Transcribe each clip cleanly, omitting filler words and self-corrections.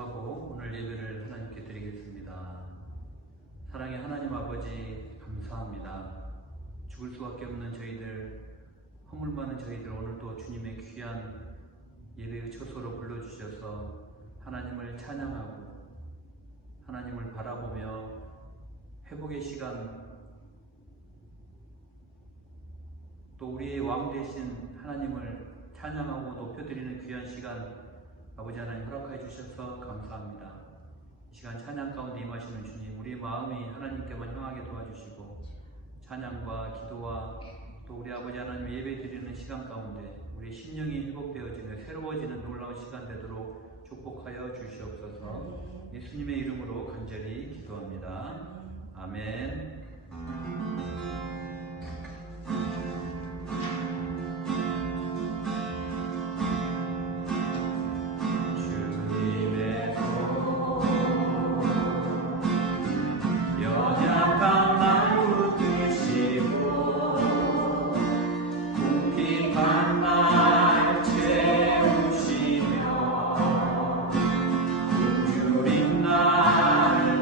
기도하고 오늘 예배를 하나님께 드리겠습니다. 사랑의 하나님 아버지, 감사합니다. 죽을 수밖에 없는 저희들, 허물 많은 저희들, 오늘도 주님의 귀한 예배의 처소로 불러주셔서 하나님을 찬양하고 하나님을 바라보며 회복의 시간, 또 우리의 왕 되신 하나님을 찬양하고 높여드리는 귀한 시간 아버지 하나님 허락하여 주셔서 감사합니다. 이 시간 찬양 가운데 임하시는 주님, 우리의 마음이 하나님께만 향하게 도와주시고 찬양과 기도와 또 우리 아버지 하나님 예배 드리는 시간 가운데 우리 심령이 회복되어지는 새로워지는 놀라운 시간 되도록 축복하여 주시옵소서. 예수님의 이름으로 간절히 기도합니다. 아멘. 날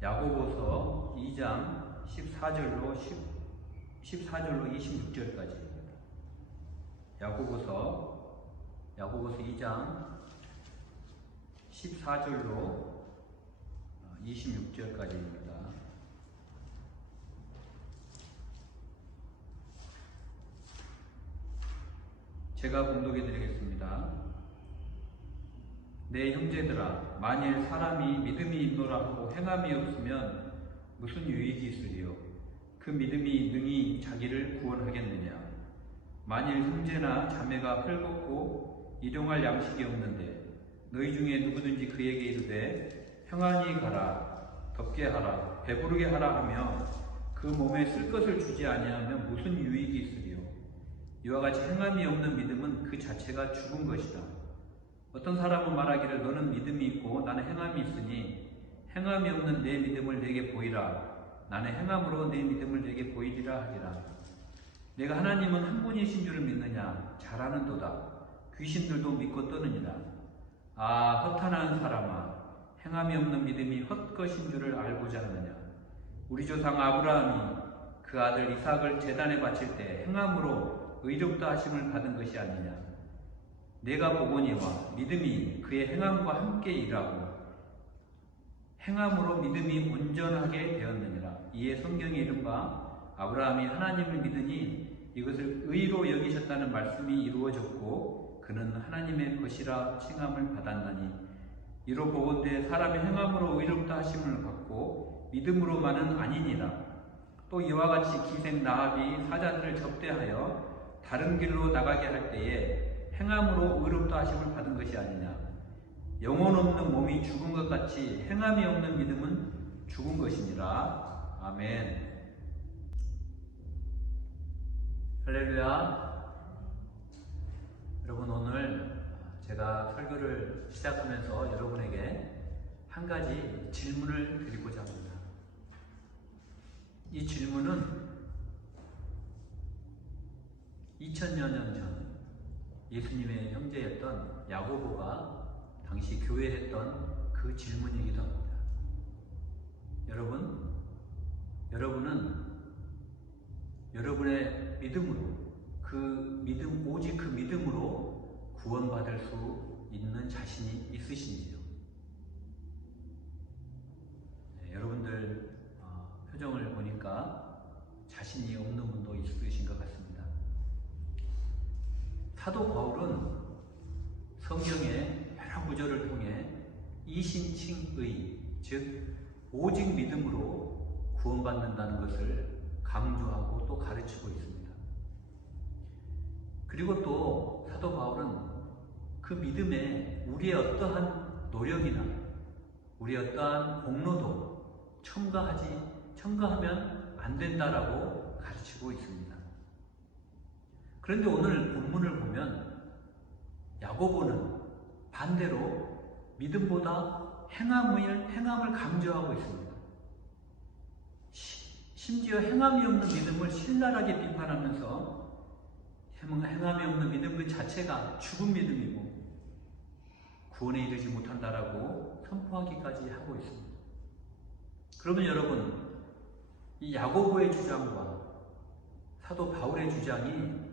야고보서 2장 14절로 26절까지입니다. 야고보서 2장 14절로 26절까지입니다. 제가 봉독해 드리겠습니다. 내 형제들아, 만일 사람이 믿음이 있노라 하고 행함이 없으면 무슨 유익이 있으리요? 그 믿음이 능히 자기를 구원하겠느냐? 만일 형제나 자매가 헐벗고 일용할 양식이 없는데 너희 중에 누구든지 그에게 이르되 평안히 가라, 덥게 하라, 배부르게 하라 하며 그 몸에 쓸 것을 주지 아니하면 무슨 유익이 있으리요? 이와 같이 행함이 없는 믿음은 그 자체가 죽은 것이다. 어떤 사람은 말하기를 너는 믿음이 있고 나는 행함이 있으니 행함이 없는 내 믿음을 내게 보이라. 나는 행함으로 내 믿음을 내게 보이리라 하리라. 내가 하나님은 한 분이신 줄을 믿느냐? 잘하는도다. 귀신들도 믿고 떠느니라. 아, 허탄한 사람아, 행함이 없는 믿음이 헛것인 줄을 알고자 하느냐? 우리 조상 아브라함이 그 아들 이삭을 제단에 바칠 때 행함으로 의롭다 하심을 받은 것이 아니냐? 내가 보거니와 믿음이 그의 행함과 함께 일하고 행함으로 믿음이 온전하게 되었느니라. 이에 성경에 이른 바 아브라함이 하나님을 믿으니 이것을 의로 여기셨다는 말씀이 이루어졌고 그는 하나님의 것이라 칭함을 받았나니 이로 보건대 사람의 행함으로 의롭다 하심을 받고 믿음으로만은 아니니라. 또 이와 같이 기생 라합이 사자들을 접대하여 다른 길로 나가게 할 때에 행함으로 의롭다 하심을 받은 것이 아니냐. 영혼 없는 몸이 죽은 것 같이 행함이 없는 믿음은 죽은 것이니라. 아멘. 할렐루야. 여러분, 오늘 제가 설교를 시작하면서 여러분에게 한 가지 질문을 드리고자 합니다. 이 질문은 2000여 년 전 예수님의 형제였던 야고보가 당시 교회했던 그 질문이기도 합니다. 여러분은 여러분의 믿음으로 오직 그 믿음으로 구원받을 수 있는 자신이 있으신지요? 네, 여러분들 표정을 보니까 자신이 없는 분도 있으신 것 같습니다. 사도 바울은 성경의 여러 구절을 통해 이신칭의, 즉 오직 믿음으로 구원받는다는 것을 강조하고 또 가르치고 있습니다. 그리고 또 사도 바울은 그 믿음에 우리의 어떠한 노력이나 우리의 어떠한 공로도 첨가하면 안 된다라고 가르치고 있습니다. 그런데 오늘 본문을 보면 야고보는 반대로 믿음보다 행함을 강조하고 있습니다. 심지어 행함이 없는 믿음을 신랄하게 비판하면서 행함이 없는 믿음 그 자체가 죽은 믿음이고 구원에 이르지 못한다라고 선포하기까지 하고 있습니다. 그러면 여러분, 이 야고보의 주장과 사도 바울의 주장이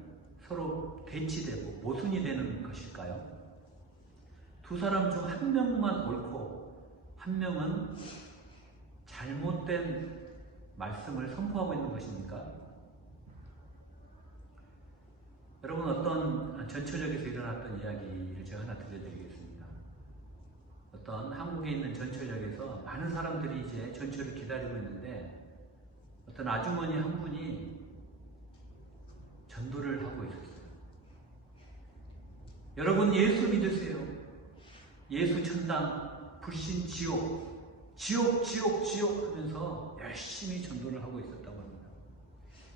서로 대치되고 모순이 되는 것일까요? 두 사람 중 한 명만 옳고 한 명은 잘못된 말씀을 선포하고 있는 것입니까? 여러분, 어떤 전철역에서 일어났던 이야기를 제가 하나 들려드리겠습니다. 어떤 한국에 있는 전철역에서 많은 사람들이 이제 전철을 기다리고 있는데 어떤 아주머니 한 분이 전도를 하고 있었어요. 여러분, 예수 믿으세요. 예수 천당, 불신 지옥, 지옥, 지옥, 지옥 하면서 열심히 전도를 하고 있었다고 합니다.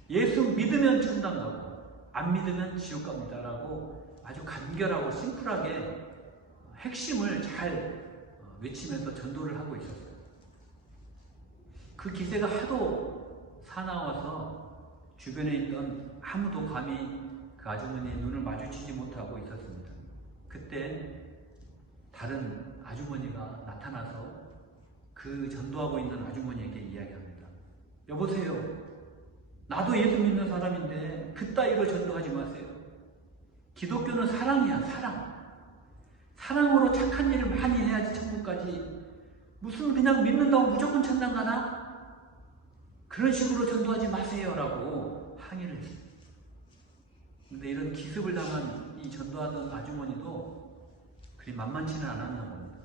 예수 믿으면 천당 가고 안 믿으면 지옥 갑니다 라고 아주 간결하고 심플하게 핵심을 잘 외치면서 전도를 하고 있었어요. 그 기세가 하도 사나워서 주변에 있던 아무도 감히 그 아주머니의 눈을 마주치지 못하고 있었습니다. 그때 다른 아주머니가 나타나서 그 전도하고 있는 아주머니에게 이야기합니다. 여보세요. 나도 예수 믿는 사람인데 그따위로 전도하지 마세요. 기독교는 사랑이야, 사랑. 사랑으로 착한 일을 많이 해야지 천국까지. 무슨 그냥 믿는다고 무조건 천당 가나? 그런 식으로 전도하지 마세요 라고 항의를 했어요. 그런데 이런 기습을 당한 이 전도하던 아주머니도 그리 만만치는 않았나 봅니다.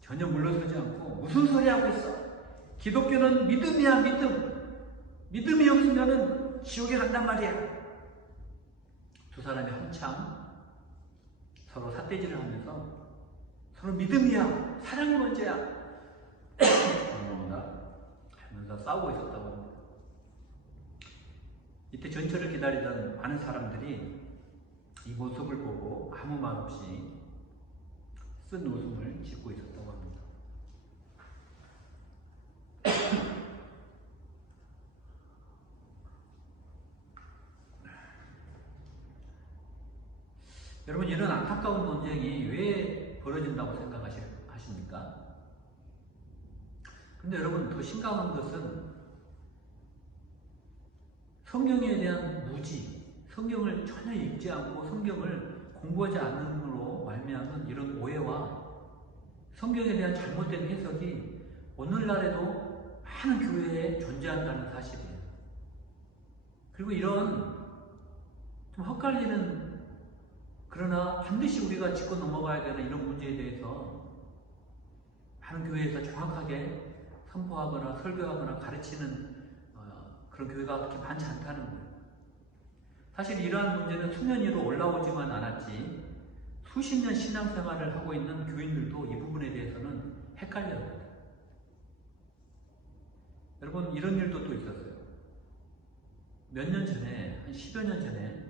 전혀 물러서지 않고 무슨 소리 하고 있어? 기독교는 믿음이야, 믿음. 믿음이 없으면 지옥에 간단 말이야. 두 사람이 한참 서로 삿대질을 하면서 서로 믿음이야, 사랑이 먼저야 하면서 싸우고 있었다고 합니다. 이때 전철을 기다리던 많은 사람들이 이 모습을 보고 아무 말 없이 쓴 웃음을 짓고 있었다고 합니다. 여러분, 이런 안타까운 논쟁이 왜 벌어진다고 생각하십니까? 근데 여러분, 더 심각한 것은 성경에 대한 무지, 성경을 전혀 읽지 않고 성경을 공부하지 않음으로 말미암은 이런 오해와 성경에 대한 잘못된 해석이 오늘날에도 많은 교회에 존재한다는 사실이에요. 그리고 이런 좀 헛갈리는, 그러나 반드시 우리가 짚고 넘어가야 되는 이런 문제에 대해서 많은 교회에서 정확하게 선포하거나 설교하거나 가르치는 그런 교회가 그렇게 많지 않다는 거예요. 사실 이러한 문제는 수년 위로 올라오지만 않았지 수십 년 신앙생활을 하고 있는 교인들도 이 부분에 대해서는 헷갈려요. 여러분, 이런 일도 또 있었어요. 몇 년 전에, 한 10여 년 전에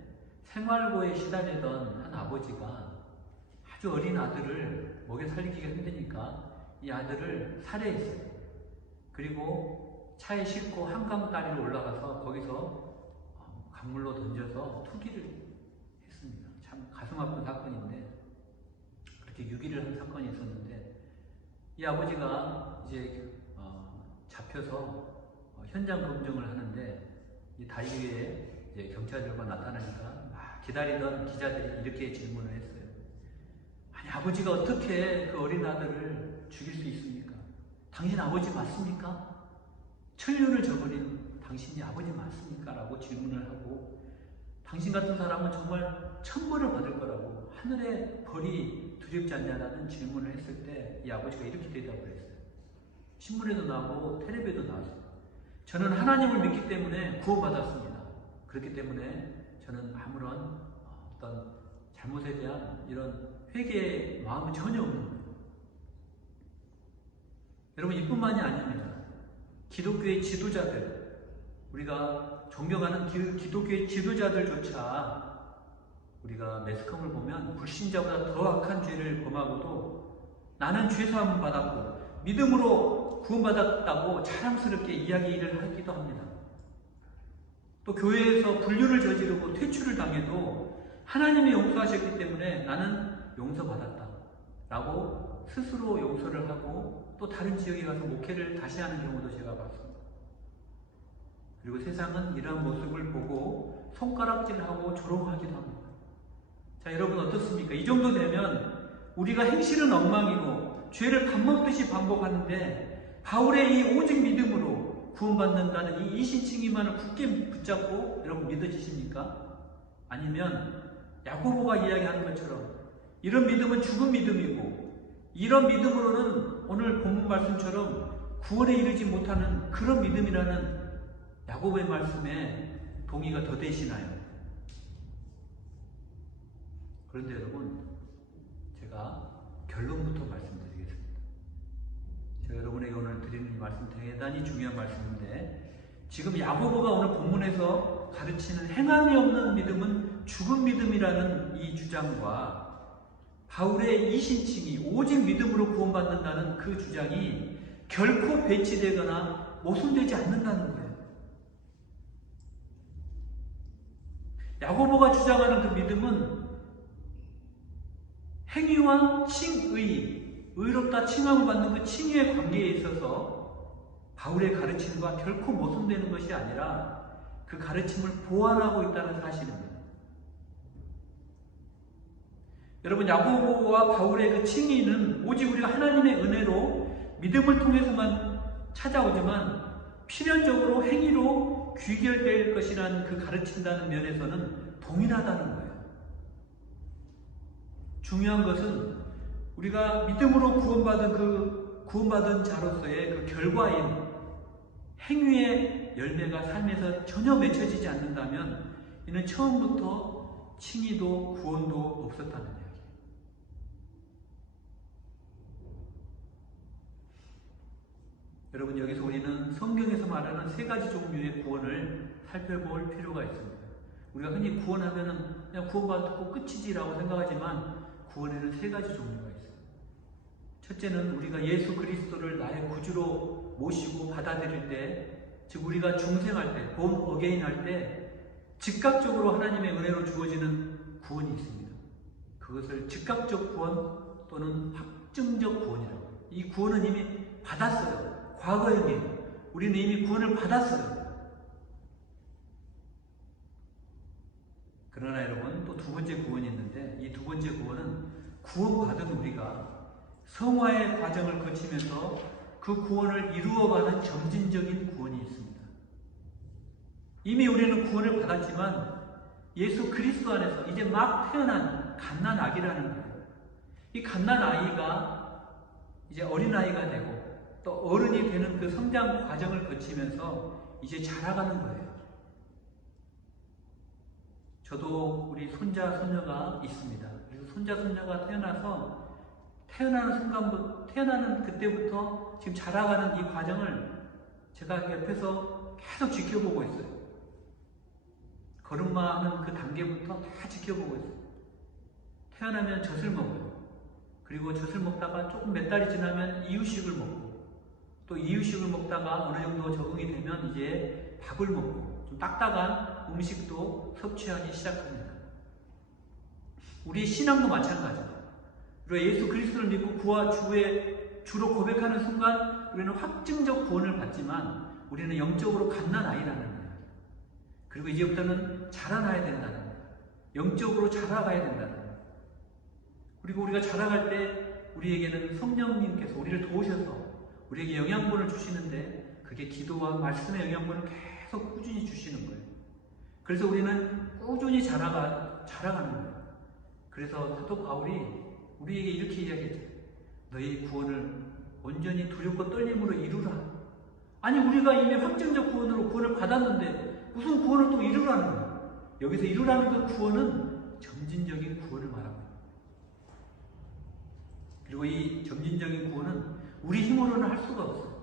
생활고에 시달리던 한 아버지가 아주 어린 아들을 먹여 살리기가 힘드니까 이 아들을 살해했어요. 그리고 차에 싣고 한강 다리로 올라가서 거기서 강물로 던져서 투기를 했습니다. 참 가슴 아픈 사건인데, 그렇게 유기를 한 사건이 있었는데, 이 아버지가 이제 잡혀서 현장 검증을 하는데 이 다리 위에 이제 경찰들과 나타나니까 막 기다리던 기자들이 이렇게 질문을 했어요. 아니, 아버지가 어떻게 그 어린 아들을 죽일 수 있습니까? 당신 아버지 맞습니까? 천륜을 저버린 당신이 아버지 맞습니까? 라고 질문을 하고, 당신 같은 사람은 정말 천벌을 받을 거라고, 하늘의 벌이 두렵지 않냐라는 질문을 했을 때 이 아버지가 이렇게 대답을 했어요. 신문에도 나오고 텔레비에도 나왔어요. 저는 하나님을 믿기 때문에 구원받았습니다. 그렇기 때문에 저는 아무런 어떤 잘못에 대한 이런 회개의 마음은 전혀 없는 거예요. 여러분, 이뿐만이 아닙니다. 기독교의 지도자들, 우리가 존경하는 기독교의 지도자들조차 우리가 매스컴을 보면 불신자보다 더 악한 죄를 범하고도 나는 죄사함을 받았고 믿음으로 구원받았다고 자랑스럽게 이야기를 하기도 합니다. 또 교회에서 불륜을 저지르고 퇴출을 당해도 하나님이 용서하셨기 때문에 나는 용서받았다 라고 스스로 용서를 하고 또 다른 지역에 가서 목회를 다시 하는 경우도 제가 봤습니다. 그리고 세상은 이러한 모습을 보고 손가락질하고 조롱하기도 합니다. 자, 여러분 어떻습니까? 이 정도 되면 우리가 행실은 엉망이고 죄를 밥 먹듯이 반복하는데 바울의 이 오직 믿음으로 구원받는다는 이 이신칭의만을 굳게 붙잡고 여러분 믿어지십니까? 아니면 야고보가 이야기하는 것처럼 이런 믿음은 죽은 믿음이고 이런 믿음으로는 오늘 본문 말씀처럼 구원에 이르지 못하는 그런 믿음이라는 야고보의 말씀에 동의가 더 되시나요? 그런데 여러분, 제가 결론부터 말씀드리겠습니다. 제가 여러분에게 오늘 드리는 말씀 대단히 중요한 말씀인데, 지금 야고보가 오늘 본문에서 가르치는 행함이 없는 믿음은 죽은 믿음이라는 이 주장과 바울의 이신칭이 오직 믿음으로 구원받는다는 그 주장이 결코 배치되거나 모순되지 않는다는 거예요. 야고보가 주장하는 그 믿음은 행위와 칭의, 의롭다 칭함을 받는 그 칭의의 관계에 있어서 바울의 가르침과 결코 모순되는 것이 아니라 그 가르침을 보완하고 있다는 사실입니다. 여러분, 야고보와 바울의 그 칭의는 오직 우리가 하나님의 은혜로 믿음을 통해서만 찾아오지만 필연적으로 행위로 귀결될 것이라는 그 가르친다는 면에서는 동일하다는 거예요. 중요한 것은 우리가 믿음으로 구원받은 자로서의 그 결과인 행위의 열매가 삶에서 전혀 맺혀지지 않는다면 이는 처음부터 칭의도 구원도 없었다는 이야기예요. 여러분, 여기서 우리는 성경에서 말하는 세 가지 종류의 구원을 살펴볼 필요가 있습니다. 우리가 흔히 구원하면은 그냥 구원받고 끝이지라고 생각하지만 구원에는 세 가지 종류가 있어요. 첫째는 우리가 예수 그리스도를 나의 구주로 모시고 받아들일 때, 즉 우리가 중생할 때, born again 할 때 즉각적으로 하나님의 은혜로 주어지는 구원이 있습니다. 그것을 즉각적 구원 또는 확증적 구원이라고 해요. 이 구원은 이미 받았어요. 과거형이에요. 우리는 이미 구원을 받았어요. 그러나 여러분, 또 두 번째 구원이 있는데 이 두 번째 구원은 구원받은 우리가 성화의 과정을 거치면서 그 구원을 이루어가는 점진적인 구원이 있습니다. 이미 우리는 구원을 받았지만 예수 그리스도 안에서 이제 막 태어난 갓난아기라는 거예요. 이 갓난아이가 이제 어린아이가 되고 또 어른이 되는 그 성장 과정을 거치면서 이제 자라가는 거예요. 저도 우리 손자, 손녀가 있습니다. 그래서 손자, 손녀가 태어나는 순간부터, 태어나는 그때부터 지금 자라가는 이 과정을 제가 옆에서 계속 지켜보고 있어요. 걸음마하는 그 단계부터 다 지켜보고 있어요. 태어나면 젖을 먹어요. 그리고 젖을 먹다가 조금 몇 달이 지나면 이유식을 먹고, 또 이유식을 먹다가 어느 정도 적응이 되면 이제 밥을 먹고 좀 딱딱한 음식도 섭취하기 시작합니다. 우리 신앙도 마찬가지입니다. 우리가 예수 그리스도를 믿고 구와 주로 고백하는 순간 우리는 확증적 구원을 받지만 우리는 영적으로 갓난아이라는 거예요. 그리고 이제부터는 자라나야 된다는 거예요. 영적으로 자라가야 된다는 거예요. 그리고 우리가 자라갈 때 우리에게는 성령님께서 우리를 도우셔서 우리에게 영양분을 주시는데 그게 기도와 말씀의 영양분을 계속 꾸준히 주시는 거예요. 그래서 우리는 꾸준히 자라가는 거예요. 그래서 사도 바울이 우리에게 이렇게 이야기했죠. 너희 구원을 온전히 두렵고 떨림으로 이루라. 아니, 우리가 이미 확정적 구원으로 구원을 받았는데 무슨 구원을 또 이루라는 거예요. 여기서 이루라는 그 구원은 점진적인 구원을 말합니다. 그리고 이 점진적인 구원은 우리 힘으로는 할 수가 없어요.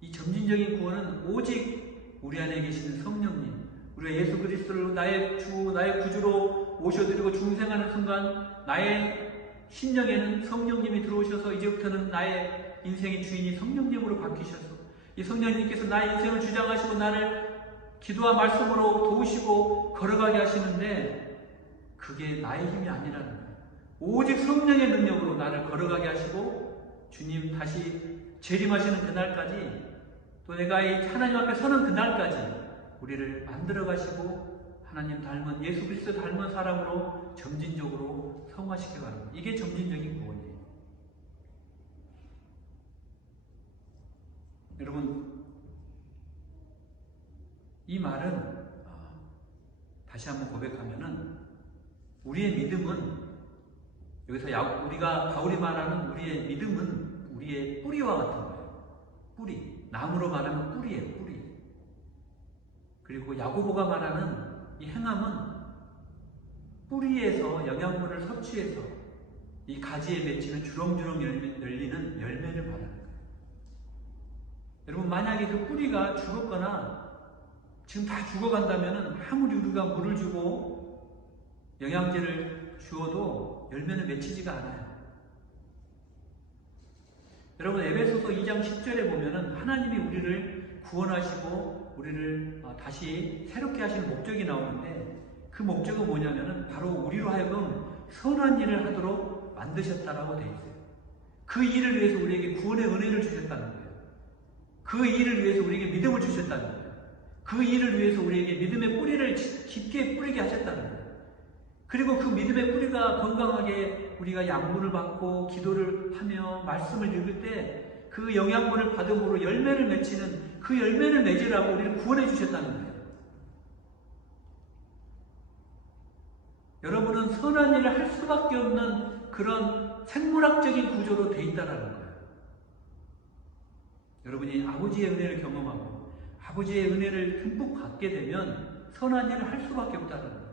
이 점진적인 구원은 오직 우리 안에 계시는 성령님, 우리가 예수 그리스도를 나의 주, 나의 구주로 모셔드리고 중생하는 순간 나의 심령에는 성령님이 들어오셔서 이제부터는 나의 인생의 주인이 성령님으로 바뀌셔서 이 성령님께서 나의 인생을 주장하시고 나를 기도와 말씀으로 도우시고 걸어가게 하시는데 그게 나의 힘이 아니라는 거예요. 오직 성령의 능력으로 나를 걸어가게 하시고 주님 다시 재림하시는 그날까지 또 내가 이 하나님 앞에 서는 그날까지 우리를 만들어 가시고 하나님 닮은 예수 그리스도 닮은 사람으로 점진적으로 성화시켜 가는 것. 이게 점진적인 구원이에요. 여러분, 이 말은 다시 한번 고백하면은 우리의 믿음은 여기서 우리가 바울이 말하는 우리의 믿음은 우리의 뿌리와 같은 거예요. 뿌리. 나무로 말하면 뿌리예요. 뿌리. 그리고 야고보가 말하는 이 행함은 뿌리에서 영양분을 섭취해서 이 가지에 맺히는 주렁주렁 열리는 열매를 말하는 거예요. 여러분, 만약에 그 뿌리가 죽었거나 지금 다 죽어간다면 아무리 우리가 물을 주고 영양제를 주어도 열매는 맺히지가 않아요. 여러분, 에베소서 2장 10절에 보면은 하나님이 우리를 구원하시고 우리를 다시 새롭게 하시는 목적이 나오는데, 그 목적은 뭐냐면은 바로 우리로 하여금 선한 일을 하도록 만드셨다라고 되어 있어요. 그 일을 위해서 우리에게 구원의 은혜를 주셨다는 거예요. 그 일을 위해서 우리에게 믿음을 주셨다는 거예요. 그 일을 위해서 우리에게 믿음의 뿌리를 깊게 뿌리게 하셨다는 거예요. 그리고 그 믿음의 뿌리가 건강하게 우리가 양분을 받고 기도를 하며 말씀을 읽을 때 그 영양분을 받음으로 열매를 맺히는 그 열매를 맺으라고 우리를 구원해 주셨다는 거예요. 여러분은 선한 일을 할 수밖에 없는 그런 생물학적인 구조로 돼 있다는 거예요. 여러분이 아버지의 은혜를 경험하고 아버지의 은혜를 듬뿍 받게 되면 선한 일을 할 수밖에 없다는 거예요.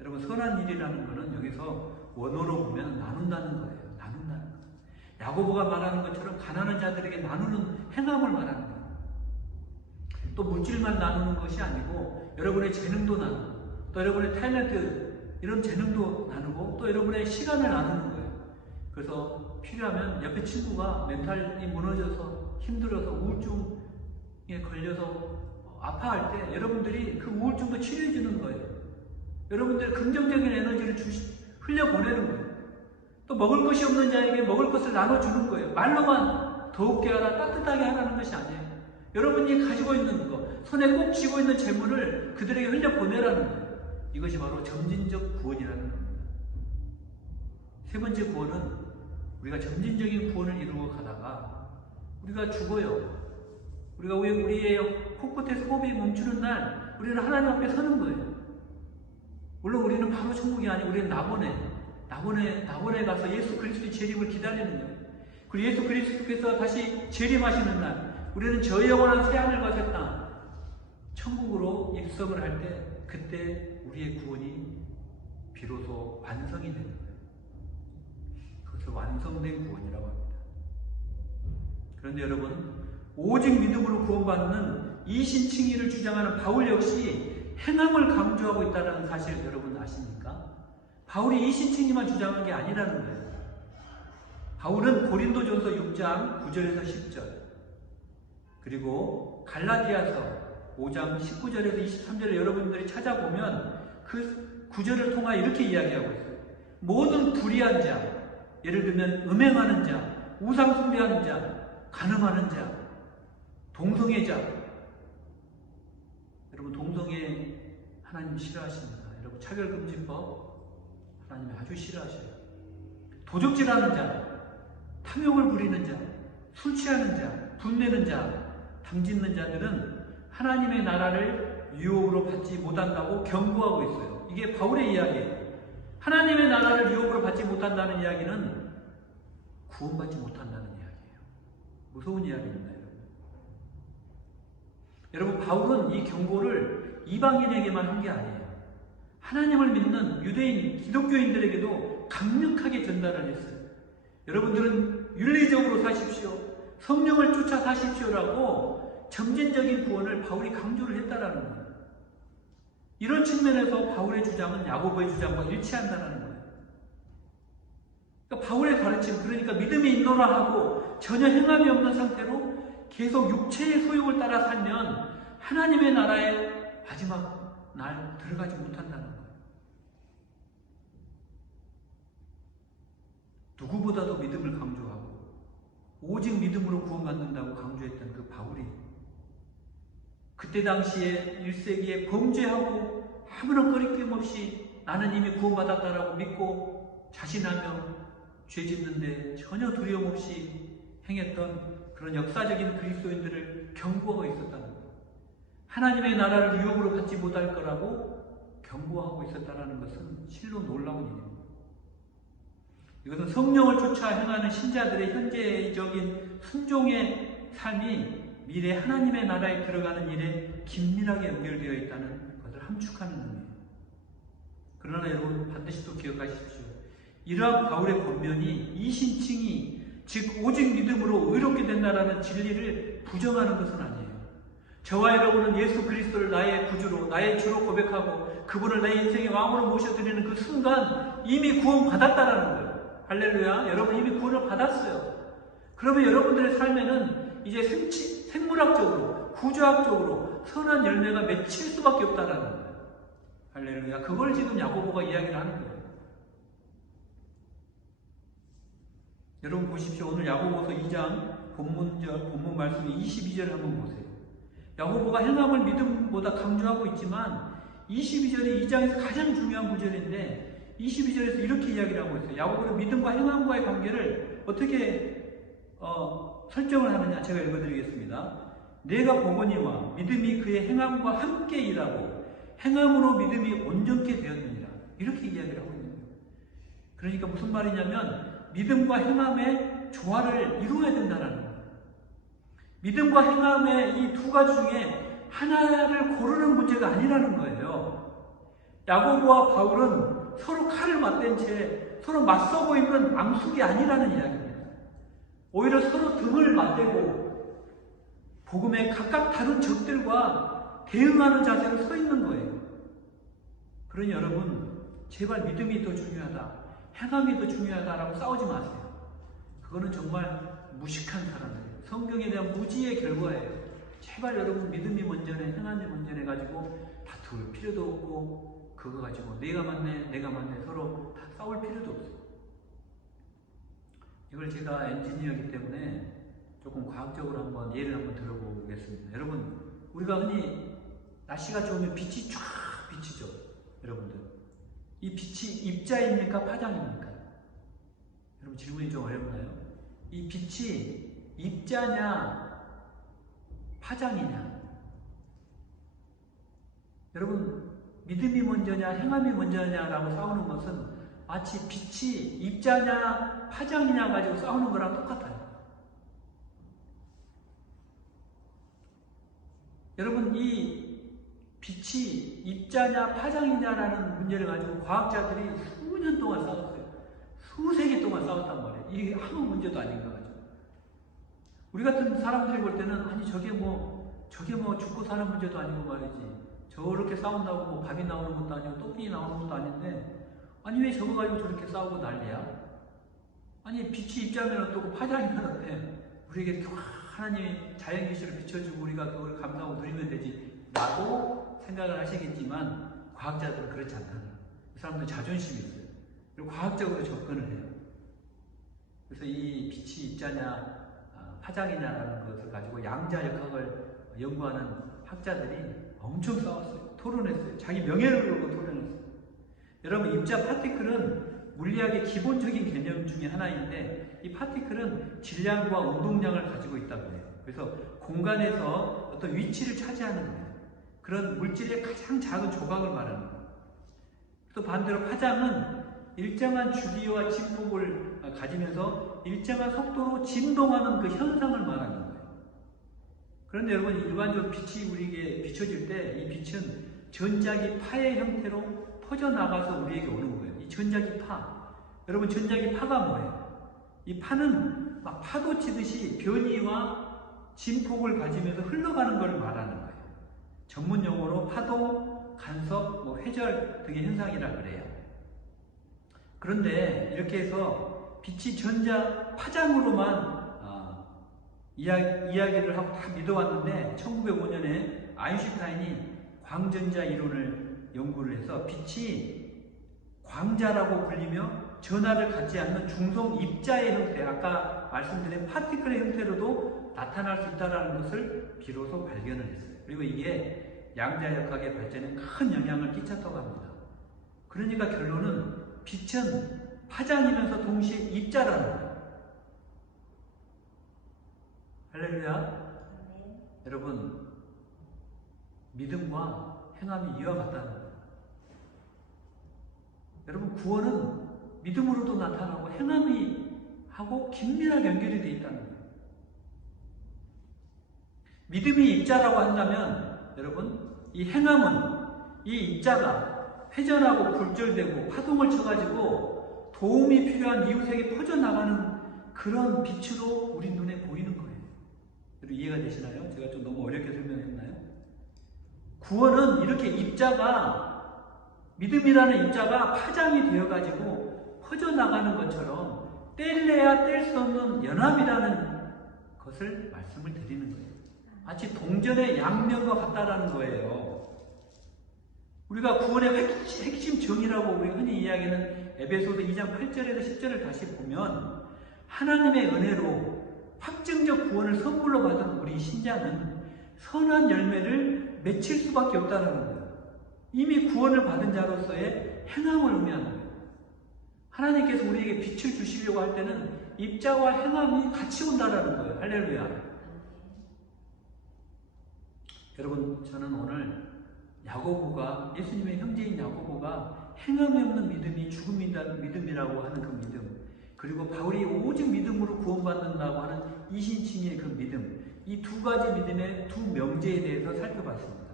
여러분, 선한 일이라는 것은 여기서 원어로 보면 나눈다는 거예요. 나눈다는 거예요. 야고보가 말하는 것처럼 가난한 자들에게 나누는 행함을 말하는 거예요. 또 물질만 나누는 것이 아니고 여러분의 재능도 나누고 또 여러분의 탤런트 이런 재능도 나누고 또 여러분의 시간을 나누는 거예요. 그래서 필요하면 옆에 친구가 멘탈이 무너져서 힘들어서 우울증에 걸려서 아파할 때 여러분들이 그 우울증도 치료해 주는 거예요. 여러분들 긍정적인 에너지를 흘려보내는 거예요. 또 먹을 것이 없는 자에게 먹을 것을 나눠주는 거예요. 말로만 더욱게 하라, 따뜻하게 하라는 것이 아니에요. 여러분이 가지고 있는 것, 손에 꼭 쥐고 있는 재물을 그들에게 흘려보내라는 거예요. 이것이 바로 점진적 구원이라는 겁니다. 세 번째 구원은 우리가 점진적인 구원을 이루어 가다가 우리가 죽어요. 우리가 우리의 코끝에서 호흡이 멈추는 날 우리는 하나님 앞에 서는 거예요. 물론 우리는 바로 천국이 아니고 우리는 낙원에 가서 예수 그리스도의 재림을 기다리는 거예요. 그리고 예수 그리스도께서 다시 재림하시는 날 우리는 저 영원한 새하늘 가서 땅 천국으로 입성을 할 때 그때 우리의 구원이 비로소 완성이 되는 거예요. 그것을 완성된 구원이라고 합니다. 그런데 여러분, 오직 믿음으로 구원받는 이신칭의를 주장하는 바울 역시 행함을 강조하고 있다는 사실 여러분 아십니까? 바울이 이신칭의만 주장한 게 아니라는 거예요. 바울은 고린도전서 6장 9절에서 10절 그리고 갈라디아서 5장 19절에서 23절을 여러분들이 찾아보면 그 구절을 통해 이렇게 이야기하고 있어요. 모든 불의한 자, 예를 들면 음행하는 자, 우상 숭배하는 자, 간음하는 자, 동성애자. 여러분, 동성애 하나님 싫어하십니다. 여러분, 차별금지법 하나님이 아주 싫어하셔요. 도적질하는 자, 탐욕을 부리는 자, 술 취하는 자, 분내는 자, 당짓는 자들은 하나님의 나라를 유혹으로 받지 못한다고 경고하고 있어요. 이게 바울의 이야기예요. 하나님의 나라를 유혹으로 받지 못한다는 이야기는 구원받지 못한다는 이야기예요. 무서운 이야기입니다. 여러분, 바울은 이 경고를 이방인에게만 한 게 아니에요. 하나님을 믿는 유대인, 기독교인들에게도 강력하게 전달을 했어요. 여러분들은 윤리적으로 사십시오. 성령을 쫓아 사십시오라고 점진적인 구원을 바울이 강조를 했다라는 거예요. 이런 측면에서 바울의 주장은 야고보의 주장과 일치한다는 거예요. 그러니까 바울의 가르침, 그러니까 믿음이 있노라 하고 전혀 행함이 없는 상태로 계속 육체의 소욕을 따라 살면 하나님의 나라에 마지막 날 들어가지 못한다는 거예요. 누구보다도 믿음을 강조하고 오직 믿음으로 구원받는다고 강조했던 그 바울이 그때 당시에 1세기에 범죄하고 아무런 거리낌 없이 나는 이미 구원받았다라고 믿고 자신하며 죄 짓는데 전혀 두려움 없이 행했던 그런 역사적인 그리스도인들을 경고하고 있었다는 거예요. 하나님의 나라를 유업으로 받지 못할 거라고 경고하고 있었다는 것은 실로 놀라운 일입니다. 이것은 성령을 쫓아 행하는 신자들의 현재적인 순종의 삶이 미래 하나님의 나라에 들어가는 일에 긴밀하게 연결되어 있다는 것을 함축하는 의미예요. 그러나 여러분 반드시 또 기억하십시오. 이러한 바울의 권면이 이신칭이 즉 오직 믿음으로 의롭게 된다라는 진리를 부정하는 것은 아니에요. 저와 여러분은 예수 그리스도를 나의 구주로 나의 주로 고백하고 그분을 나의 인생의 왕으로 모셔드리는 그 순간 이미 구원받았다라는 거예요. 할렐루야. 여러분 이미 구원을 받았어요. 그러면 여러분들의 삶에는 이제 생물학적으로 구조학적으로 선한 열매가 맺힐 수밖에 없다라는 거예요. 할렐루야. 그걸 지금 야고보가 이야기를 하는 거예요. 여러분 보십시오. 오늘 야고보서 2장 본문 말씀이 22절 한번 보세요. 야고보가 행함을 믿음보다 강조하고 있지만 22절이 2장에서 가장 중요한 구절인데 22절에서 이렇게 이야기를 하고 있어요. 야고보는 믿음과 행함과의 관계를 어떻게 설정을 하느냐 제가 읽어드리겠습니다. 내가 보거니와 믿음이 그의 행함과 함께 일하고 행함으로 믿음이 온전케 되었느니라. 이렇게 이야기를 하고 있는 거예요. 그러니까 무슨 말이냐면 믿음과 행함의 조화를 이루어야 된다는 거예요. 믿음과 행함의 이 두 가지 중에 하나를 고르는 문제가 아니라는 거예요. 야고보와 바울은 서로 칼을 맞댄 채 서로 맞서고 있는 앙숙이 아니라는 이야기입니다. 오히려 서로 등을 맞대고 복음에 각각 다른 적들과 대응하는 자세로 서 있는 거예요. 그러니 여러분 제발 믿음이 더 중요하다, 행함이 더 중요하다라고 싸우지 마세요. 그거는 정말 무식한 사람들이에요. 성경에 대한 무지의 결과예요. 제발 여러분 믿음이 먼저네 행함이 먼저네 가지고 다툴 필요도 없고 그거 가지고 내가 맞네 내가 맞네 서로 다 싸울 필요도 없어요. 이걸 제가 엔지니어이기 때문에 조금 과학적으로 한번 예를 한번 들어보겠습니다. 여러분 우리가 흔히 날씨가 좋으면 빛이 쫙 비치죠. 여러분들 이 빛이 입자입니까 파장입니까? 여러분 질문이 좀 어렵나요? 이 빛이 입자냐 파장이냐? 여러분 믿음이 먼저냐 행함이 먼저냐라고 싸우는 것은 마치 빛이 입자냐 파장이냐 가지고 싸우는 거랑 똑같아요. 여러분 이 빛이 입자냐 파장이냐라는 문제를 가지고 과학자들이 수년 동안 싸웠어요. 수세기 동안 싸웠단 말이에요. 이게 아무 문제도 아닌 거 가지고. 우리 같은 사람들이 볼 때는 아니 저게 뭐 죽고 사는 문제도 아니고 말이지. 저렇게 싸운다고 뭐 밥이 나오는 것도 아니고 똥이 나오는 것도 아닌데 아니 왜 저거 가지고 저렇게 싸우고 난리야? 아니 빛이 입자면 어떻고 파장이면 어때? 우리에게 하나님이 자연 계시를 비춰주고 우리가 그걸 감사하고 누리면 되지 라고 생각을 하시겠지만 과학자들은 그렇지 않다는 거예요. 그 사람들은 자존심이 있어요. 그리고 과학적으로 접근을 해요. 그래서 이 빛이 입자냐 파장이냐라는 것을 가지고 양자역학을 연구하는 학자들이 엄청 싸웠어요. 토론했어요. 자기 명예를 걸고 토론했어요. 여러분 입자 파티클은 물리학의 기본적인 개념 중에 하나인데 이 파티클은 질량과 운동량을 가지고 있다고 해요. 그래서 공간에서 어떤 위치를 차지하는 거예요. 그런 물질의 가장 작은 조각을 말하는 거예요. 또 반대로 파장은 일정한 주기와 진폭을 가지면서 일정한 속도로 진동하는 그 현상을 말하는 거예요. 그런데 여러분 일반적으로 빛이 우리에게 비춰질 때 이 빛은 전자기 파의 형태로 퍼져나가서 우리에게 오는 거예요. 이 전자기 파. 여러분 전자기 파가 뭐예요? 이 파는 막 파도 치듯이 변이와 진폭을 가지면서 흘러가는 것을 말하는 거예요. 전문 용어로 파도, 간섭, 회절 등의 현상이라 그래요. 그런데 이렇게 해서 빛이 전자 파장으로만 이야기를 하고 다 믿어왔는데 1905년에 아인슈타인이 광전자 이론을 연구를 해서 빛이 광자라고 불리며 전하를 갖지 않는 중성 입자의 형태, 아까 말씀드린 파티클의 형태로도 나타날 수 있다는 것을 비로소 발견을 했어요. 그리고 이게 양자역학의 발전에 큰 영향을 끼쳤다고 합니다. 그러니까 결론은 빛은 파장이면서 동시에 입자라는 거예요. 할렐루야. 여러분, 믿음과 행함이 이와 같다는 거예요. 여러분, 구원은 믿음으로도 나타나고 행함이 하고 긴밀하게 연결이 되어 있다는 거예요. 믿음이 입자라고 한다면 여러분, 이 행함은 이 입자가 회전하고 굴절되고 파동을 쳐가지고 도움이 필요한 이웃에게 퍼져나가는 그런 빛으로 우리 눈에 보이는 거예요. 여러분, 이해가 되시나요? 제가 좀 너무 어렵게 설명했나요? 구원은 이렇게 입자가, 믿음이라는 입자가 파장이 되어가지고 퍼져나가는 것처럼 뗄래야 뗄 수 없는 연합이라는 것을 말씀을 드리는 거예요. 마치 동전의 양면과 같다라는 거예요. 우리가 구원의 핵심 정의라고 우리가 흔히 이야기하는 에베소서 2장 8절에서 10절을 다시 보면 하나님의 은혜로 확증적 구원을 선물로 받은 우리 신자는 선한 열매를 맺힐 수밖에 없다는 거예요. 이미 구원을 받은 자로서의 행함을 의미하는 거예요. 하나님께서 우리에게 빛을 주시려고 할 때는 입자와 행함이 같이 온다는 거예요. 할렐루야. 여러분, 저는 오늘 야고보가, 예수님의 형제인 야고보가 행함이 없는 믿음이 믿음이라고 하는 그 믿음, 그리고 바울이 오직 믿음으로 구원받는다고 하는 이신칭의 그 믿음, 이 두 가지 믿음의 두 명제에 대해서 살펴봤습니다.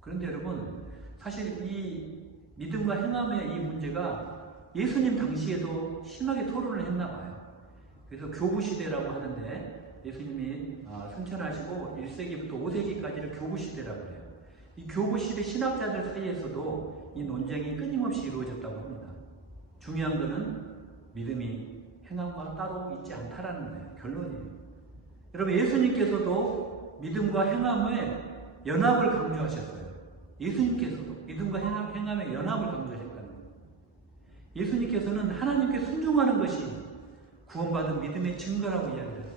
그런데 여러분, 사실 이 믿음과 행함의 이 문제가 예수님 당시에도 심하게 토론을 했나 봐요. 그래서 교부시대라고 하는데 예수님이 승천하시고 1세기부터 5세기까지를 교부시대라고 해요. 이 교부시대 신학자들 사이에서도 이 논쟁이 끊임없이 이루어졌다고 합니다. 중요한 것은 믿음이 행함과 따로 있지 않다라는 거예요. 결론이에요. 여러분, 예수님께서도 믿음과 행함의 연합을 강조하셨어요. 예수님께서도 믿음과 행함의 연합을 강조하셨다는 거예요. 예수님께서는 하나님께 순종하는 것이 구원받은 믿음의 증거라고 이야기를 했어요.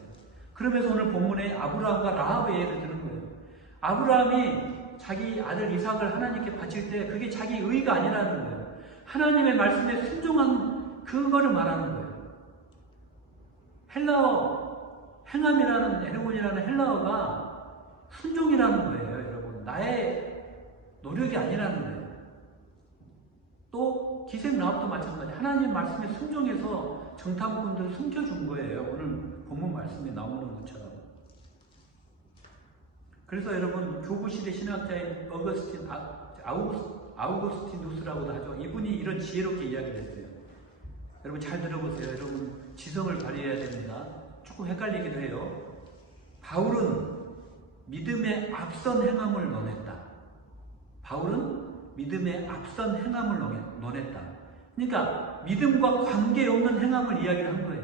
그러면서 오늘 본문에 아브라함과 라합의 예를 드는 거예요. 아브라함이 자기 아들 이삭을 하나님께 바칠 때 그게 자기 의가 아니라는 거예요. 하나님의 말씀에 순종한 그거를 말하는 거예요. 헬라어 행함이라는 에르곤이라는 헬라어가 순종이라는 거예요. 여러분, 나의 노력이 아니라는 거예요. 또 기생 라합도 마찬가지. 하나님 말씀에 순종해서 정탐꾼들을 숨겨준 거예요. 오늘 본문 말씀에 나오는 것처럼. 그래서 여러분, 교부시대 신학자인 아우구스티누스라고도 하죠. 이분이 이런 지혜롭게 이야기를 했어요. 여러분, 잘 들어보세요. 여러분, 지성을 발휘해야 됩니다. 조금 헷갈리기도 해요. 바울은 믿음의 앞선 행함을 논했다. 바울은 믿음의 앞선 행함을 논했다. 그러니까 믿음과 관계없는 행함을 이야기를 한 거예요.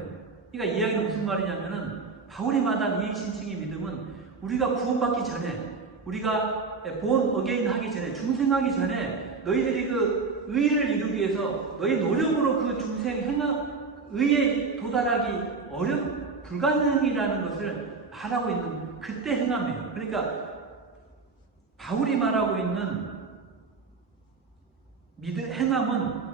그러니까 이야기는 무슨 말이냐면은, 바울이 말한 이 신칭의 믿음은 우리가 구원받기 전에, 우리가 본 어게인 하기 전에, 중생하기 전에 너희들이 그 의를 이루기 위해서 너희 노력으로 그 중생 행함, 의에 도달하기 불가능이라는 것을 말하고 있는 그때 행함이에요. 그러니까 바울이 말하고 있는 행함은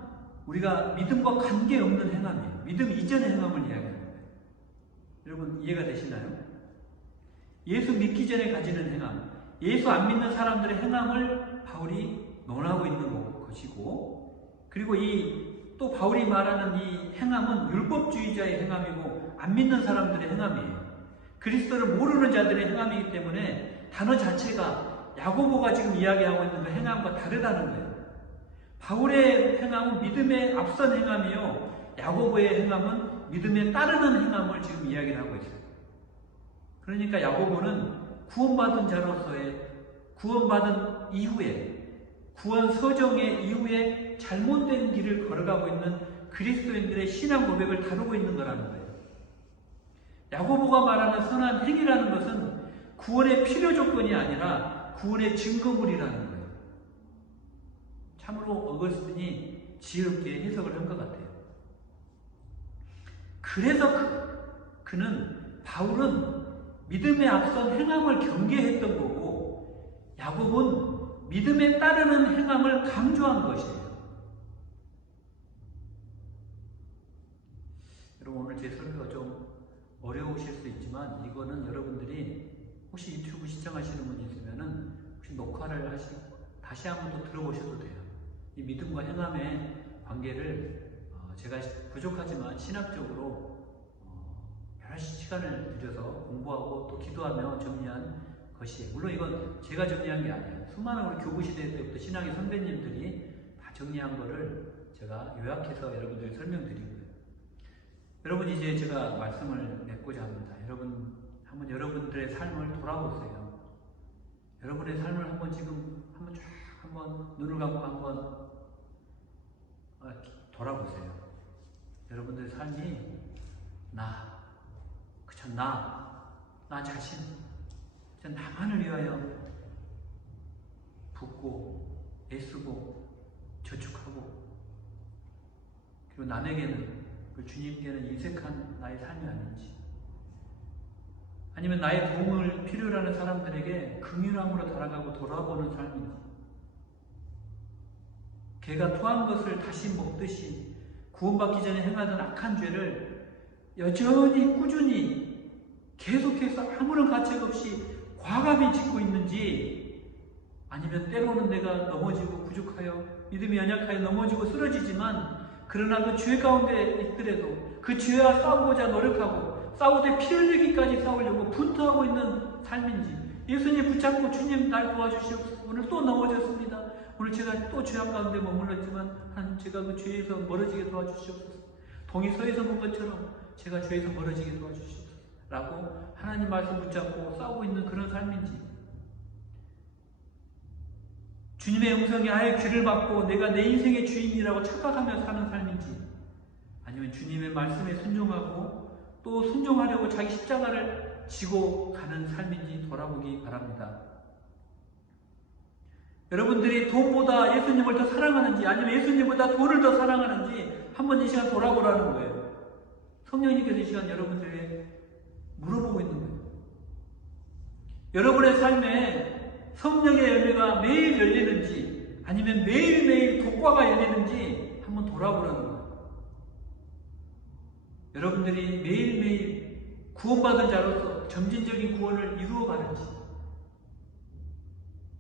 우리가 믿음과 관계없는 행함이에요. 믿음 이전의 행함을 이야기하는 거예요. 여러분, 이해가 되시나요? 예수 믿기 전에 가지는 행함, 예수 안 믿는 사람들의 행함을 바울이 논하고 있는 것이고, 그리고 또 바울이 말하는 이 행함은 율법주의자의 행함이고 안 믿는 사람들의 행함이에요. 그리스도를 모르는 자들의 행함이기 때문에 단어 자체가 야고보가 지금 이야기하고 있는 그 행함과 다르다는 거예요. 바울의 행함은 믿음에 앞선 행함이요, 야고보의 행함은 믿음에 따르는 행함을 지금 이야기를 하고 있어요. 그러니까 야고보는 구원받은 자로서의, 구원받은 이후에, 구원 서정의 이후에 잘못된 길을 걸어가고 있는 그리스도인들의 신앙 고백을 다루고 있는 거라는 거예요. 야고보가 말하는 선한 행위라는 것은 구원의 필요 조건이 아니라 구원의 증거물이라는 거예요. 참으로 어거스틴이 지혜롭게 해석을 한 것 같아요. 그래서 바울은 믿음에 앞선 행함을 경계했던 거고, 야곱은 믿음에 따르는 행함을 강조한 것이에요. 여러분, 오늘 제 설교가 좀 어려우실 수 있지만, 이거는 여러분들이 혹시 유튜브 시청하시는 분이 있으면은 혹시 녹화를 하시고 다시 한번 또 들어보셔도 돼요. 이 믿음과 행함의 관계를 제가 부족하지만 신학적으로 여러 시간을 들여서 공부하고 또 기도하며 정리한 것이에요. 물론 이건 제가 정리한 게 아니에요. 수많은 우리 교부 시대 때부터 신앙의 선배님들이 다 정리한 거를 제가 요약해서 여러분들이 설명드리고요. 여러분, 이제 제가 말씀을 맺고자 합니다. 여러분, 한번 여러분들의 삶을 돌아보세요. 여러분의 삶을 한번 눈을 감고 한번 돌아보세요. 여러분들의 삶이 나 자신, 나만을 위하여 붓고 애쓰고 저축하고, 그리고 남에게는, 주님께는 인색한 나의 삶이 아닌지, 아니면 나의 도움을 필요로 하는 사람들에게 긍휼함으로 달아가고 돌아보는 삶인지, 개가 토한 것을 다시 먹듯이 구원받기 전에 행하던 악한 죄를 여전히 꾸준히 계속해서 아무런 가책 없이 과감히 짓고 있는지, 아니면 때로는 내가 넘어지고 부족하여 믿음이 연약하여 넘어지고 쓰러지지만, 그러나 그 죄 가운데 있더라도 그 죄와 싸우고자 노력하고 싸우되 피 흘리기까지 싸우려고 분투하고 있는 삶인지, 예수님 붙잡고 주님 날 도와주시옵소서. 오늘 또 넘어졌습니다. 오늘 제가 또 죄악 가운데 머물렀지만 하나님, 제가 그 죄에서 멀어지게 도와주시옵소서. 동이 서에서 본 것처럼 제가 죄에서 멀어지게 도와주시옵소서 라고 하나님 말씀 붙잡고 싸우고 있는 그런 삶인지, 주님의 음성에 아예 귀를 막고 내가 내 인생의 주인이라고 착각하며 사는 삶인지, 아니면 주님의 말씀에 순종하고 또 순종하려고 자기 십자가를 지고 가는 삶인지 돌아보기 바랍니다. 여러분들이 돈보다 예수님을 더 사랑하는지, 아니면 예수님보다 돈을 더 사랑하는지 한번 이 시간 돌아보라는 거예요. 성령님께서 이 시간 여러분들에게 물어보고 있는 거예요. 여러분의 삶에 성령의 열매가 매일 열리는지, 아니면 매일매일 독과가 열리는지 한번 돌아보라는 거예요. 여러분들이 매일매일 구원받은 자로서 점진적인 구원을 이루어가는지,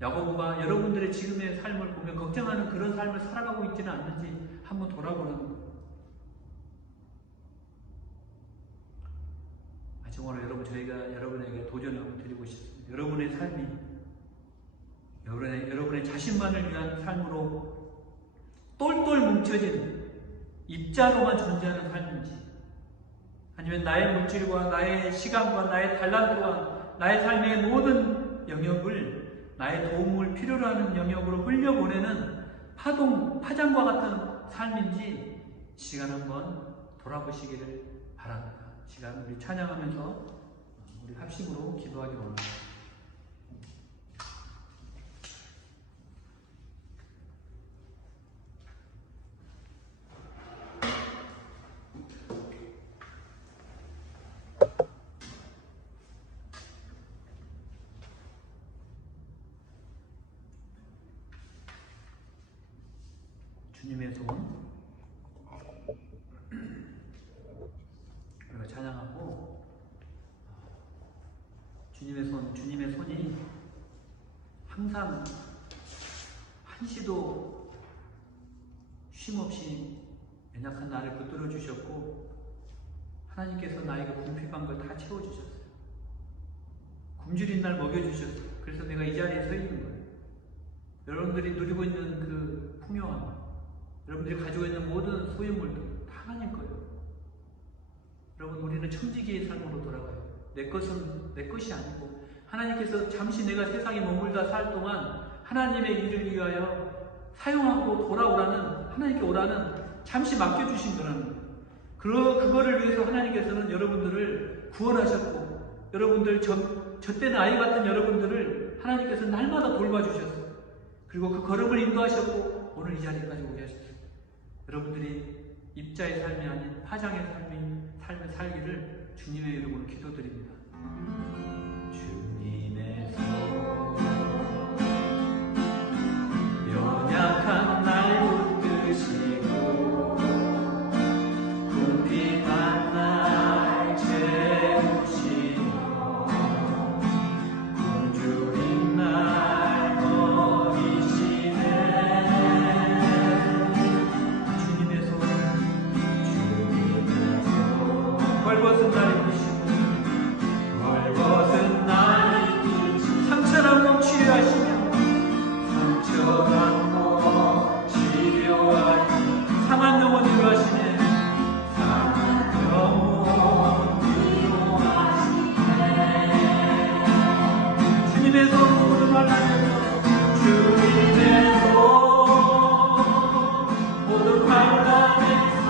야고보가 여러분들의 지금의 삶을 보며 걱정하는 그런 삶을 살아가고 있지는 않는지 한번 돌아보라는 거예요. 정말 여러분, 저희가 여러분에게 도전을 드리고 싶습니다. 여러분의 삶이 여러분의 자신만을 위한 삶으로 똘똘 뭉쳐진 입자로만 존재하는 삶인지, 아니면 나의 물질과 나의 시간과 나의 달란트와 나의 삶의 모든 영역을 나의 도움을 필요로 하는 영역으로 흘려보내는 파장과 같은 삶인지 시간 한번 돌아보시기를 바랍니다. 시간 우리 찬양하면서 우리 합심으로 기도하기 원합니다. 주님의 손, 우리가 찬양하고, 주님의 손이 항상 한시도 쉼없이 연약한 나를 붙들어 주셨고, 하나님께서 나에게 궁핍한 걸 다 채워주셨어요. 굶주린 날 먹여주셨어요. 그래서 내가 이 자리에 서 있는 거예요. 여러분들이 누리고 있는 그 풍요함, 여러분들이 가지고 있는 모든 소유물들 다 하나님 거예요. 여러분, 우리는 청지기의 삶으로 돌아가요. 내 것은 내 것이 아니고, 하나님께서 잠시 내가 세상에 머물다 살 동안 하나님의 일을 위하여 사용하고 돌아오라는, 하나님께 오라는 잠시 맡겨주신 거라는 거예요. 그거를 위해서 하나님께서는 여러분들을 구원하셨고, 여러분들 젖된 아이 같은 여러분들을 하나님께서 날마다 돌봐주셨어요. 그리고 그 걸음을 인도하셨고 오늘 이 자리까지 오게 하셨어요. 여러분들이 입자의 삶이 아닌 파장의 삶을 살기를 주님의 이름으로 기도드립니다. 주님의 손 연약한 날 붙드시고 궁핍한 날 채우시며 굶주린 날 먹이시네. 주님의 손 벌벗은 날 입으시고 벌벗은 날 입으시고 상처난 몸 치유하시며 상처난 몸 치료하시며 상한 영혼 위로하시네. 상한 영혼 위로하시네. 주님의 손 모든 환난에서 주님의 손 모든 환난에서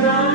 날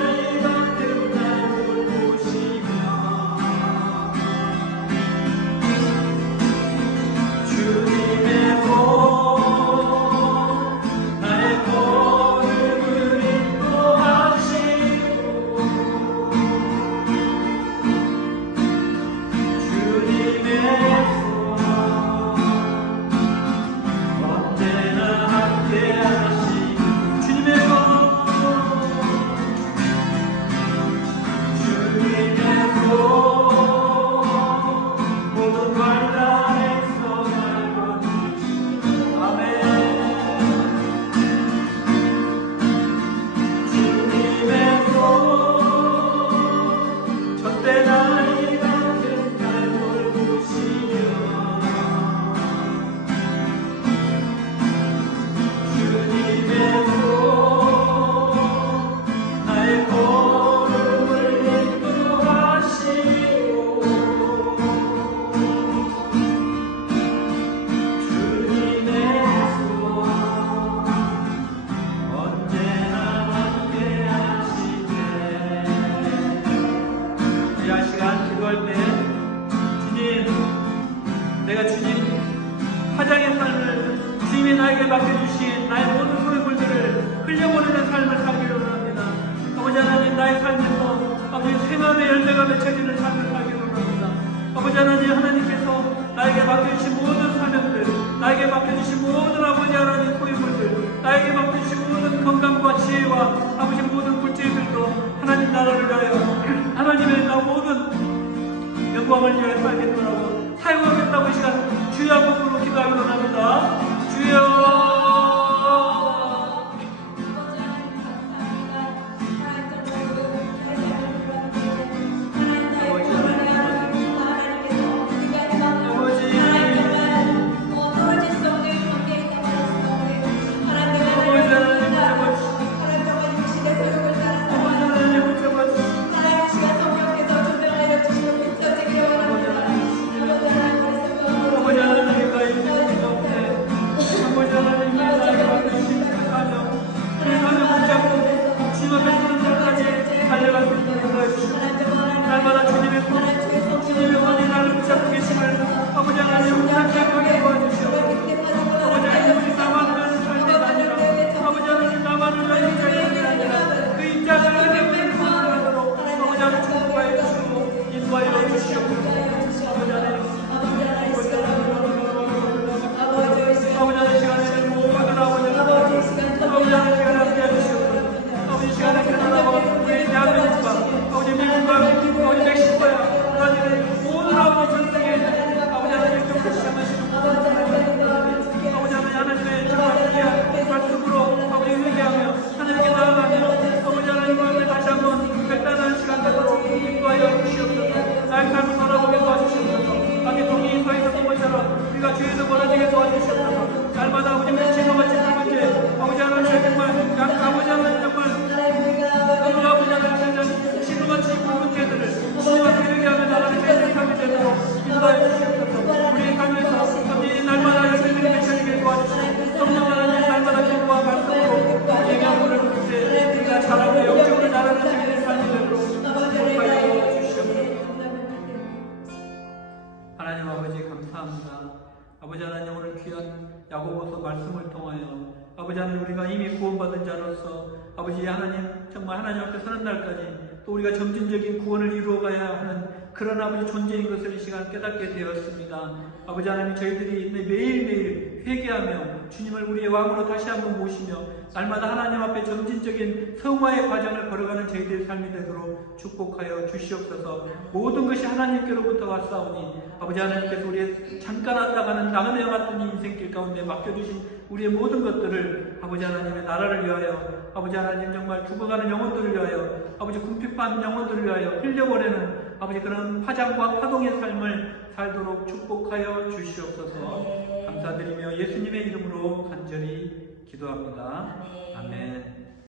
내가 주님 화장의 삶을 주님이 나에게 맡겨주신 나의 모든 소유물들을 흘려보내는 삶을 살기로 합니다. 아버지 하나님, 나의 삶에서 아버지 생활의 열매가 맺혀지는 삶을 살기로 합니다. 아버지 하나님, 하나님께서 나에게 맡겨주신 모든 사명들, 나에게 맡겨주신 모든 아버지 하나님 소유물들, 나에게 맡겨주신 모든 건강과 지혜와 아버지 모든 굴제들도 하나님 나라를 위하여 하나님의 나 모든 영광을 위하여 살겠노라고 사용하겠다고 이 시간 주여 한번으로 기도하기로 합니다. 주여. 날마다 주님의 손이 나를 붙잡고 계심을 아버지 하나님 생각하게 도와주시옵소서. 아버지 하나님, 나만을 살게 아니라 아버지 하나님, 나만을 살게 아니라 그 인자를 은혜를 구원하도록 아버지 하나님 축복하여 주시고 인도하여 주시옵소서. 아버지 하나님, 아버지 하나님 시간에는 모든 아버지 하나님 시간에 함께해 주시옵소서. 아버지 시간에 캐나다와 우리 대한민국과 아버지 미국과 아버지 멕시코야 하나님의 모든 아버지 전 세계에 아버지 하나님 경제 시작하시는 아버지 하나님의 정말 귀한 말씀으로 아버지 회개하며 하나님께 나아가며 아버지 하나님 앞에 다시 한번 결단하는 시간 되도록 인도하여 주시옵소서. 나의 삶을 돌아보게 도와주시옵소서. 아기 동이 서 있었던 것처럼 우리가 주에서 멀어지게 도와주시옵소서. 날마다 아버지 우리 진호같이 삶을 때 아버지 하나님 정말 아버지 하나님 정말 오늘 말씀을 통하여 아버지 하나님 우리가 이미 구원받은 자로서 아버지 하나님 정말 하나님 앞에 서는 날까지 또 우리가 점진적인 구원을 이루어가야 하는 그런 아버지 존재인 것을 이 시간 깨닫게 되었습니다. 아버지 하나님 저희들이 매일매일 회개하며 주님을 우리의 왕으로 다시 한번 모시며 날마다 하나님 앞에 점진적인 성화의 과정을 걸어가는 저희들의 삶이 되도록 축복하여 주시옵소서. 모든 것이 하나님께로부터 왔사오니 아버지 하나님께서 우리의 잠깐 왔다가는 나그네와 같은 인생길 가운데 맡겨주신 우리의 모든 것들을 아버지 하나님의 나라를 위하여 아버지 하나님 정말 죽어가는 영혼들을 위하여 아버지 궁핍한 영혼들을 위하여 흘려보내는 아버지 그런 파장과 파동의 삶을 살도록 축복하여 주시옵소서. 감사드리며 예수님의 이름으로 간절히 기도합니다. 아멘.